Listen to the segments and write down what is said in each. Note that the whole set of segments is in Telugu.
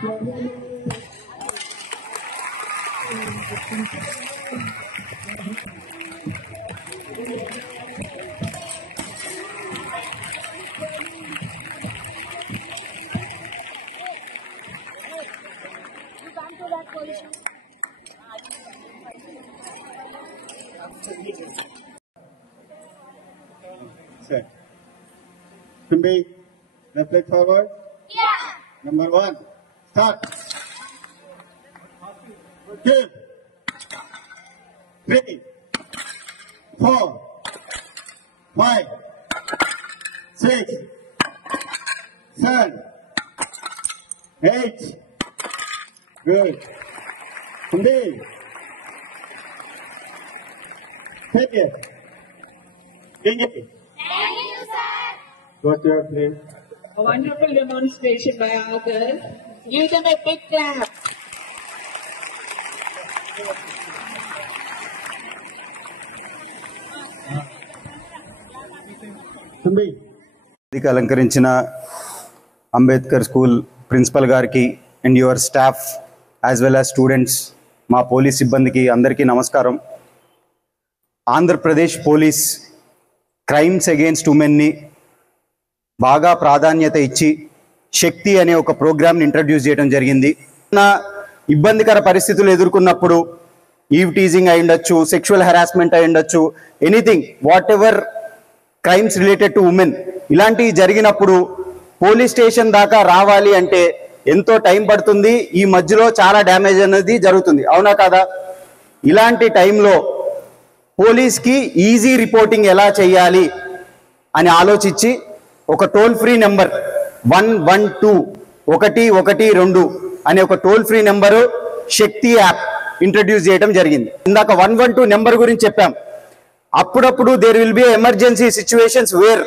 Set. Kumbi, left leg forward. Yeah. Number 1. Start. Give. 3, 4, 5, 6, 7, 8. Good. Kumbi. Take it. Bring it. Thank you, sir. Go to your place. A wonderful demonstration by our girls. Give them a big clap. Kumbi. వేదిక అలంకరించిన అంబేద్కర్ స్కూల్ ప్రిన్సిపల్ గారికి and your staff as well as students, మా పోలీస్ సిబ్బందికి అందరికీ నమస్కారం. ఆంధ్రప్రదేశ్ పోలీస్ క్రైమ్స్ అగెయిన్స్ట్ ఉమెన్ని బాగా ప్రాధాన్యత ఇచ్చి శక్తి అనే ఒక ప్రోగ్రామ్ని ఇంట్రడ్యూస్ చేయడం జరిగింది. ఇబ్బందికర పరిస్థితులు ఎదుర్కొన్నప్పుడు ఈవ్ టీజింగ్ అయి ఉండొచ్చు, సెక్షువల్ హెరాస్మెంట్ అయి ఉండొచ్చు, anything what ever crimes related to women ఇలాంటివి జరిగినప్పుడు పోలీస్ స్టేషన్ దాకా రావాలి అంటే ఎంతో టైం పడుతుంది. ఈ మధ్యలో చాలా డ్యామేజ్ అనేది జరుగుతుంది, అవునా కాదా? ఇలాంటి టైంలో పోలీస్కి ఈజీ రిపోర్టింగ్ ఎలా చేయాలి అని ఆలోచించి ఒక టోల్ ఫ్రీ నెంబర్ 112 అనే ఒక toll free number Shakti app introduce చేయడం జరిగింది. ఇందాక 112 నెంబర్ గురించి చెప్పాం. అప్పుడప్పుడు there will be emergency situations where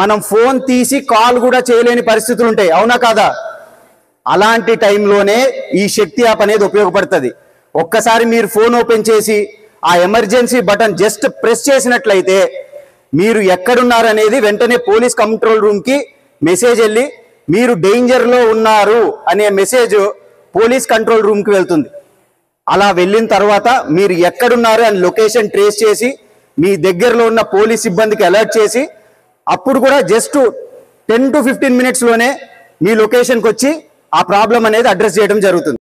మనం ఫోన్ తీసి కాల్ కూడా చేయలేని పరిస్థితులు ఉంటాయి, అవునా కాదా? అలాంటి టైంలోనే ఈ శక్తి యాప్ అనేది ఉపయోగపడుతుంది. ఒక్కసారి మీరు ఫోన్ ఓపెన్ చేసి ఆ ఎమర్జెన్సీ బటన్ జస్ట్ ప్రెస్ చేసినట్లయితే మీరు ఎక్కడున్నారనేది వెంటనే పోలీస్ కంట్రోల్ రూమ్కి మెసేజ్ వెళ్ళి మీరు డేంజర్లో ఉన్నారు అనే మెసేజ్ పోలీస్ కంట్రోల్ రూమ్కి వెళ్తుంది. అలా వెళ్ళిన తర్వాత మీరు ఎక్కడున్నారు అని లొకేషన్ ట్రేస్ చేసి మీ దగ్గరలో ఉన్న పోలీస్ సిబ్బందికి అలర్ట్ చేసి అప్పుడు కూడా జస్ట్ 10 to 15 minutesలోనే మీ లొకేషన్కి వచ్చి ఆ ప్రాబ్లం అనేది అడ్రస్ చేయడం జరుగుతుంది.